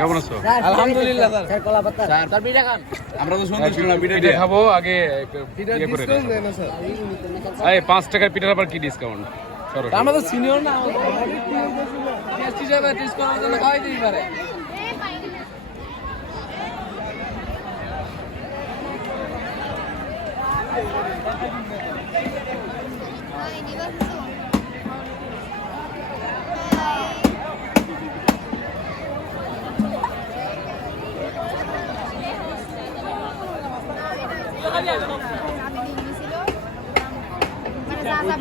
কেমন আছো? আলহামদুলিল্লাহ স্যার তার বিটা খান। আমরা তো সন্তুষ্ট না পিঠে পিঠে খাব আগে একটু ইয়ে করে। এই পাঁচ টাকার পিঠার আবার কি ডিসকাউন্ট আমরা তো সিনিয়র না। টেস্ট হিসাবে টেস্ট করার জন্য খাওয়াই দিতে পারে। যা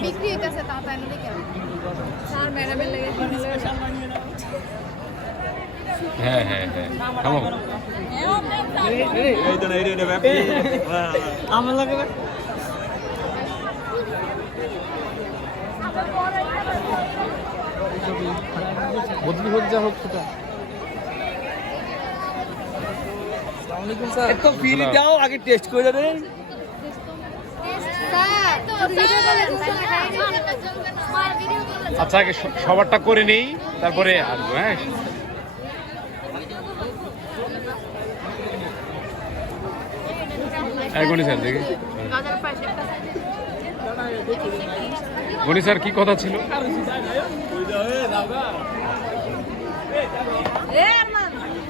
বিক্রি হইতেছে তা তাই নদী কেন স্যার ম্যাডামের লেগে হ্যাঁ হ্যাঁ হ্যাঁ। থামো এই তো না, এটা- এটা ব্যাপার। আমার লাগে বদলি হোক যা হোক সেটা একটু ফ্রি দাও আগে টেস্ট করে দেন স্যার ভিডিও কলে ভিডিও কলে আচ্ছা আগে সবারটা করে নেই তারপরে আসব হ্যাঁ? গণি স্যার দেখি। গণি স্যার কি কথা ছিল?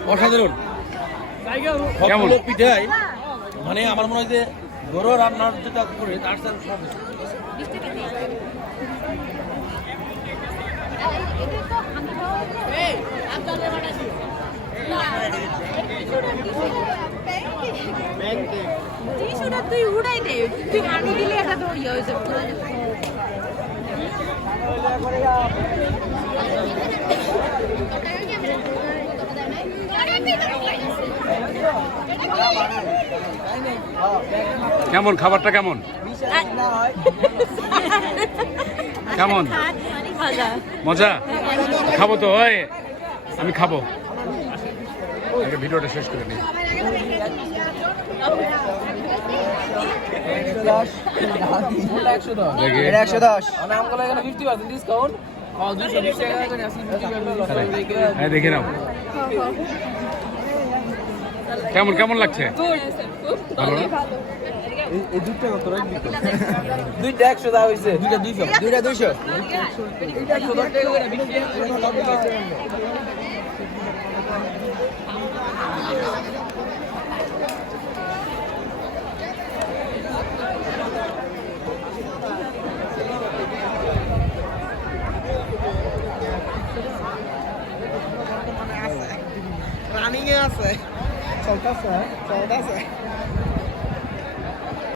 অসাধারণ কেমন? পিঠাই মানে আমার মনে হয় যে ধরো রান্নার যেটা করে তার সাথে সব তুই উড়াই দে তুই দিলে ইয়ে কেমন খাবারটা কেমন? কেমন? মজা? খাব তো ওই আমি খাব। ভিডিওটা শেষ করে নিই। দেখে নাও। কেমন কেমন লাগছে? দুইটা একশো দেওয়া হয়েছে। দুইটা দুইশো দুইটা দুইশো। রানিং এ আছে। 找大婶找大婶